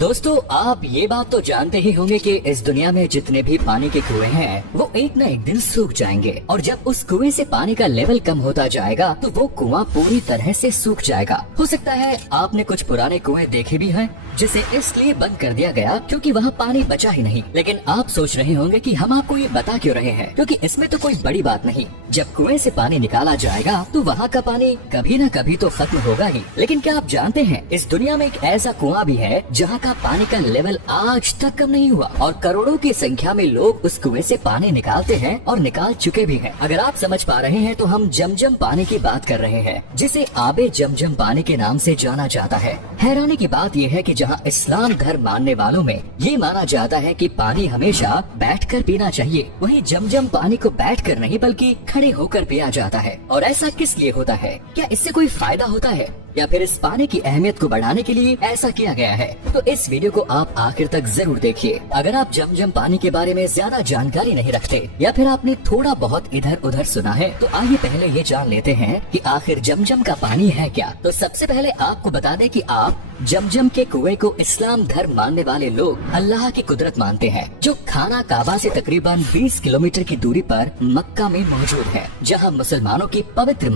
दोस्तों, आप ये बात तो जानते ही होंगे कि इस दुनिया में जितने भी पानी के कुएं हैं वो एक न एक दिन सूख जाएंगे और जब उस कुएं से पानी का लेवल कम होता जाएगा तो वो कुआं पूरी तरह से सूख जाएगा। हो सकता है आपने कुछ पुराने कुएं देखे भी हैं जिसे इसलिए बंद कर दिया गया क्योंकि वहाँ पानी बचा ही नहीं। लेकिन आप सोच रहे होंगे कि हम आपको ये बता क्यों रहे हैं, क्योंकि इसमें तो कोई बड़ी बात नहीं। जब कुएं से पानी निकाला जाएगा तो वहाँ का पानी कभी न कभी तो खत्म होगा ही। लेकिन क्या आप जानते हैं इस दुनिया में एक ऐसा कुआं भी है जहाँ का पानी का लेवल आज तक कम नहीं हुआ और करोड़ों की संख्या में लोग उस कुएं से पानी निकालते हैं और निकाल चुके भी हैं। अगर आप समझ पा रहे हैं तो हम जमजम पानी की बात कर रहे हैं जिसे आबे जमजम पानी के नाम से जाना जाता है। हैरानी की बात यह है कि जहाँ इस्लाम धर्म मानने वालों में ये माना जाता है कि पानी हमेशा बैठकर पीना चाहिए, वहीं जमजम पानी को बैठकर नहीं बल्कि खड़े होकर पिया जाता है। और ऐसा किस लिए होता है? क्या इससे कोई फायदा होता है या फिर इस पानी की अहमियत को बढ़ाने के लिए ऐसा किया गया है? तो इस वीडियो को आप आखिर तक जरूर देखिए। अगर आप जमजम पानी के बारे में ज्यादा जानकारी नहीं रखते या फिर आपने थोड़ा बहुत इधर उधर सुना है तो आइए पहले ये जान लेते हैं कि आखिर जमजम का पानी है क्या। तो सबसे पहले आपको बता दें कि आप जमजम के कुएं को इस्लाम धर्म मानने वाले लोग अल्लाह की कुदरत मानते हैं, जो खाना काबा से तकरीबन 20 किलोमीटर की दूरी पर मक्का में मौजूद है, जहां मुसलमानों की पवित्र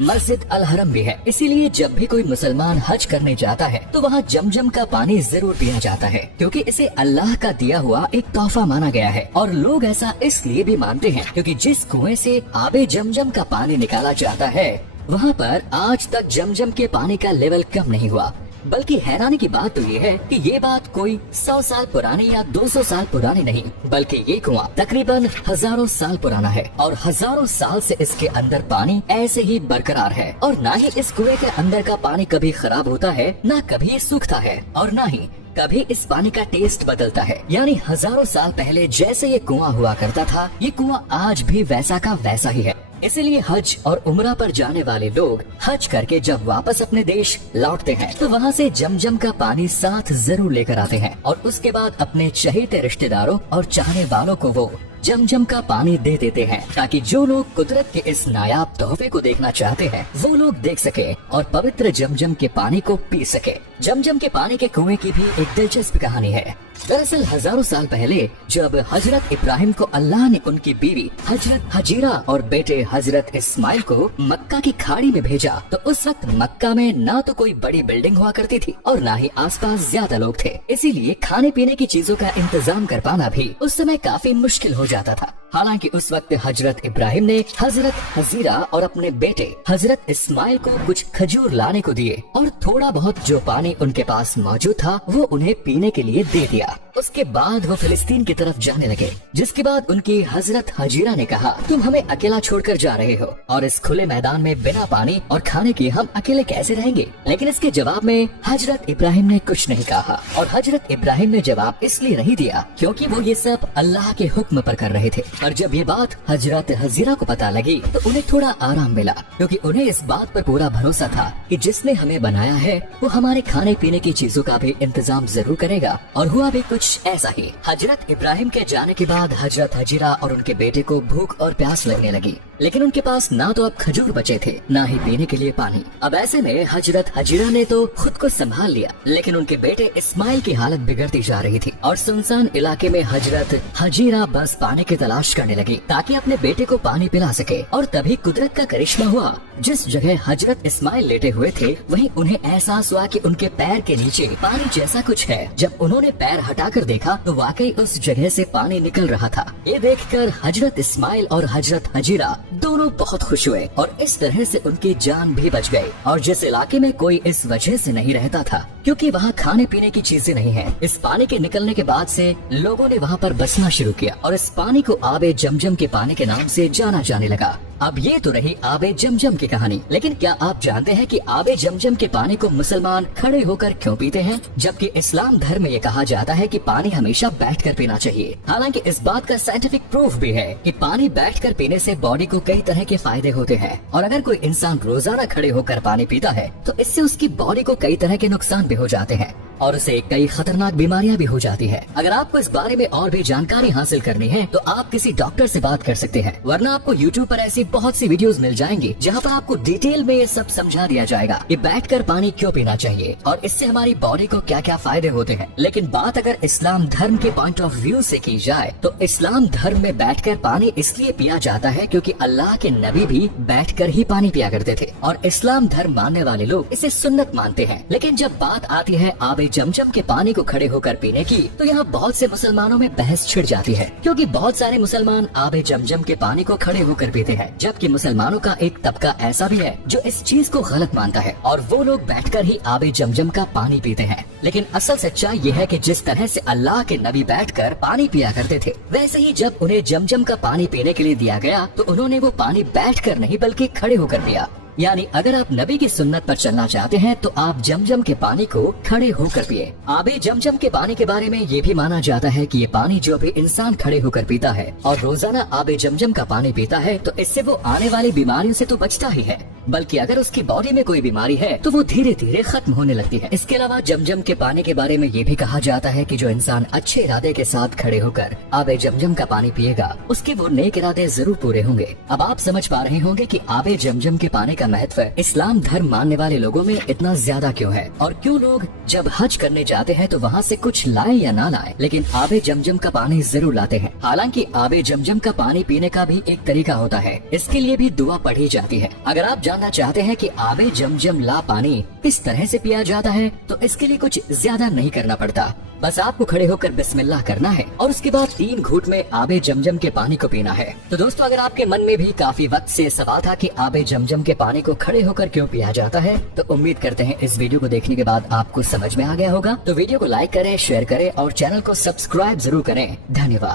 मस्जिद अल हरम भी है। इसीलिए जब भी कोई मुसलमान हज करने जाता है तो वहाँ जमजम का पानी जरूर पिया जाता है, क्योंकि इसे अल्लाह का दिया हुआ एक तोहफा माना गया है। और लोग ऐसा इसलिए भी मानते हैं क्योंकि जिस कुएं से आबे जमजम का पानी निकाला जाता है वहाँ पर आज तक जमजम के पानी का लेवल कम नहीं हुआ। बल्कि हैरानी की बात तो ये है कि ये बात कोई 100 साल पुरानी या 200 साल पुरानी नहीं, बल्कि ये कुआं तकरीबन हजारों साल पुराना है और हजारों साल से इसके अंदर पानी ऐसे ही बरकरार है। और ना ही इस कुएं के अंदर का पानी कभी खराब होता है, ना कभी ये सूखता है और ना ही कभी इस पानी का टेस्ट बदलता है। यानी हजारों साल पहले जैसे ये कुआं हुआ करता था, ये कुआं आज भी वैसा का वैसा ही है। इसीलिए हज और उम्रा पर जाने वाले लोग हज करके जब वापस अपने देश लौटते हैं तो वहाँ से जमजम का पानी साथ जरूर लेकर आते हैं और उसके बाद अपने चहेते रिश्तेदारों और चाहने वालों को वो जमजम का पानी दे देते हैं, ताकि जो लोग कुदरत के इस नायाब तोहफे को देखना चाहते हैं वो लोग देख सके और पवित्र जमजम के पानी को पी सके। जमजम के पानी के कुएं की भी एक दिलचस्प कहानी है। दरअसल हजारों साल पहले जब हजरत इब्राहिम को अल्लाह ने उनकी बीवी हजरत हजीरा और बेटे हजरत इस्माइल को मक्का की खाड़ी में भेजा तो उस वक्त मक्का में ना तो कोई बड़ी बिल्डिंग हुआ करती थी और ना ही आसपास ज्यादा लोग थे। इसीलिए खाने पीने की चीजों का इंतजाम कर पाना भी उस समय काफी मुश्किल हो जाता था। हालांकि उस वक्त हजरत इब्राहिम ने हजरत हजीरा और अपने बेटे हजरत इस्माइल को कुछ खजूर लाने को दिए और थोड़ा बहुत जो पानी उनके पास मौजूद था वो उन्हें पीने के लिए दे दिया। उसके बाद वो फिलिस्तीन की तरफ जाने लगे, जिसके बाद उनकी हजरत हजीरा ने कहा, तुम हमें अकेला छोड़कर जा रहे हो और इस खुले मैदान में बिना पानी और खाने के हम अकेले कैसे रहेंगे? लेकिन इसके जवाब में हजरत इब्राहिम ने कुछ नहीं कहा और हजरत इब्राहिम ने जवाब इसलिए नहीं दिया क्योंकि वो ये सब अल्लाह के हुक्म पर कर रहे थे। और जब ये बात हजरत हजीरा को पता लगी तो उन्हें थोड़ा आराम मिला, क्योंकि उन्हें इस बात पर पूरा भरोसा था कि जिसने हमें बनाया है वो हमारे खाने पीने की चीजों का भी इंतजाम जरूर करेगा। और हुआ भी कुछ ऐसा ही। हजरत इब्राहिम के जाने के बाद हजरत हजीरा और उनके बेटे को भूख और प्यास लगने लगी, लेकिन उनके पास ना तो अब खजूर बचे थे ना ही पीने के लिए पानी। अब ऐसे में हजरत हजीरा ने तो खुद को संभाल लिया, लेकिन उनके बेटे इस्माइल की हालत बिगड़ती जा रही थी और सुनसान इलाके में हजरत हजीरा बस पानी की तलाश करने लगी ताकि अपने बेटे को पानी पिला सके। और तभी कुदरत का करिश्मा हुआ। जिस जगह हजरत इस्माइल लेटे हुए थे वहीं उन्हें एहसास हुआ कि उनके पैर के नीचे पानी जैसा कुछ है। जब उन्होंने पैर हटाकर देखा तो वाकई उस जगह से पानी निकल रहा था। ये देखकर हजरत इस्माइल और हजरत हजीरा दोनों बहुत खुश हुए और इस तरह से उनकी जान भी बच गई। और जिस इलाके में कोई इस वजह से नहीं रहता था क्योंकि वहाँ खाने पीने की चीजें नहीं है, इस पानी के निकलने के बाद से लोगों ने वहाँ पर बसना शुरू किया और इस पानी को आबे जमजम के पानी के नाम से जाना जाने लगा। अब ये तो रही आबे जमजम की कहानी, लेकिन क्या आप जानते हैं कि आबे जमजम के पानी को मुसलमान खड़े होकर क्यों पीते हैं, जबकि इस्लाम धर्म में ये कहा जाता है कि पानी हमेशा बैठकर पीना चाहिए। हालांकि इस बात का साइंटिफिक प्रूफ भी है कि पानी बैठकर पीने से बॉडी को कई तरह के फायदे होते हैं और अगर कोई इंसान रोजाना खड़े होकर पानी पीता है तो इससे उसकी बॉडी को कई तरह के नुकसान भी हो जाते हैं और उसे कई खतरनाक बीमारियां भी हो जाती है। अगर आपको इस बारे में और भी जानकारी हासिल करनी है तो आप किसी डॉक्टर से बात कर सकते हैं, वरना आपको यूट्यूब पर ऐसी बहुत सी वीडियोस मिल जाएंगी जहां पर आपको डिटेल में ये सब समझा दिया जाएगा कि बैठकर पानी क्यों पीना चाहिए और इससे हमारी बॉडी को क्या क्या फायदे होते हैं। लेकिन बात अगर इस्लाम धर्म के पॉइंट ऑफ व्यू से की जाए तो इस्लाम धर्म में बैठकर पानी इसलिए पिया जाता है क्योंकि अल्लाह के नबी भी बैठकर ही पानी पिया करते थे और इस्लाम धर्म मानने वाले लोग इसे सुन्नत मानते हैं। लेकिन जब बात आती है आबे जमजम के पानी को खड़े होकर पीने की तो यहाँ बहुत से मुसलमानों में बहस छिड़ जाती है, क्योंकि बहुत सारे मुसलमान आबे जमजम के पानी को खड़े होकर पीते हैं, जबकि मुसलमानों का एक तबका ऐसा भी है जो इस चीज को गलत मानता है और वो लोग बैठकर ही आबे जमजम का पानी पीते हैं। लेकिन असल सच्चाई ये है कि जिस तरह से अल्लाह के नबी बैठकर पानी पिया करते थे, वैसे ही जब उन्हें जमजम का पानी पीने के लिए दिया गया तो उन्होंने वो पानी बैठकर नहीं बल्कि खड़े होकर पिया। यानी अगर आप नबी की सुन्नत पर चलना चाहते हैं तो आप जमजम के पानी को खड़े होकर पिए। आबे जमजम के पानी के बारे में ये भी माना जाता है कि ये पानी जो भी इंसान खड़े होकर पीता है और रोजाना आबे जमजम का पानी पीता है तो इससे वो आने वाली बीमारियों से तो बचता ही है, बल्कि अगर उसकी बॉडी में कोई बीमारी है तो वो धीरे धीरे खत्म होने लगती है। इसके अलावा जमजम के पानी के बारे में ये भी कहा जाता है कि जो इंसान अच्छे इरादे के साथ खड़े होकर आबे जमजम का पानी पिएगा उसके वो नेक इरादे जरूर पूरे होंगे। अब आप समझ पा रहे होंगे कि आबे जमजम के पानी का महत्व इस्लाम धर्म मानने वाले लोगों में इतना ज्यादा क्यों है और क्यों लोग जब हज करने जाते हैं तो वहाँ से कुछ लाए या ना लाए लेकिन आबे जमजम का पानी जरूर लाते हैं। हालांकि आबे जमजम का पानी पीने का भी एक तरीका होता है, इसके लिए भी दुआ पढ़ी जाती है। अगर आप जानना चाहते हैं कि आबे जमजम ला पानी किस तरह से पिया जाता है तो इसके लिए कुछ ज्यादा नहीं करना पड़ता, बस आपको खड़े होकर बिस्मिल्लाह करना है और उसके बाद 3 घूंट में आबे जमजम के पानी को पीना है। तो दोस्तों, अगर आपके मन में भी काफी वक्त से सवाल था कि आबे जमजम के पानी को खड़े होकर क्यों पिया जाता है, तो उम्मीद करते हैं इस वीडियो को देखने के बाद आपको समझ में आ गया होगा। तो वीडियो को लाइक करें, शेयर करें और चैनल को सब्सक्राइब जरूर करें। धन्यवाद।